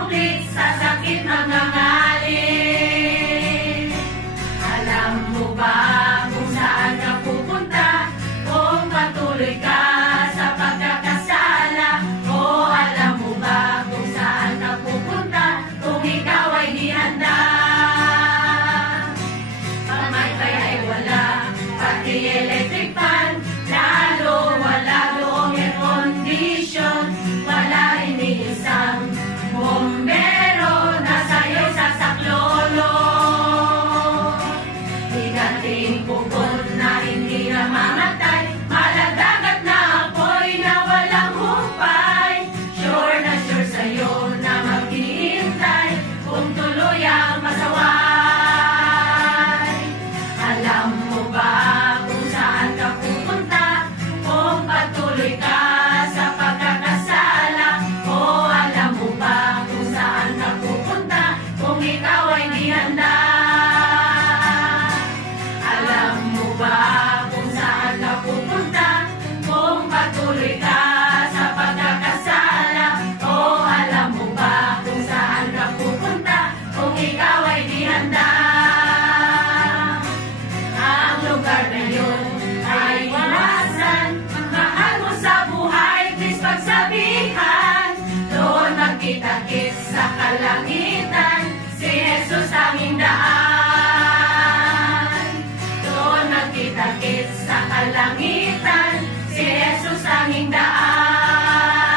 complete sa sakit mangangalin. Alam mo ba kung saan ka pupunta? Kung patuloy ka sa pagkakasala? O alam mo ba kung saan ka pupunta kung ikaw ay di handa? Pamatay ay wala, pati electric fan, lalo wala doong air condition, wala rin isang bombero na sa'yo sasaklolo. Higating pugon na hindi namamatay, maladagat na apoy na walang humpay. Sure na sure sa'yo na maghihintay kung tuloy ang masaway. Alam mo ba kung saan ka pupunta? Kung patuloy ka sa pagkakasala? O alam mo ba kung saan ka pupunta kung ikaw ay di handa? Alam mo ba kung saan ka pupunta? Kung patuloy ka sa pagkakasala? O alam mo ba kung saan ka pupunta kung ikaw ay di handa? Ang lugar na yun ay iwasan. Mahal mo sa buhay, please pagsabihan. Doon magkita-kits sa kalangitan, si Jesus aming daan. Doon magkita-kits sa kalangitan, si Jesus aming daan.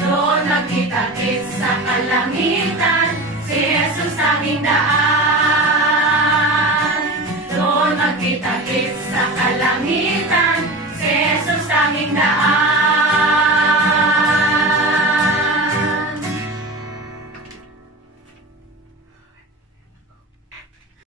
Doon magkita-kits sa kalangitan, si Jesus aming daan.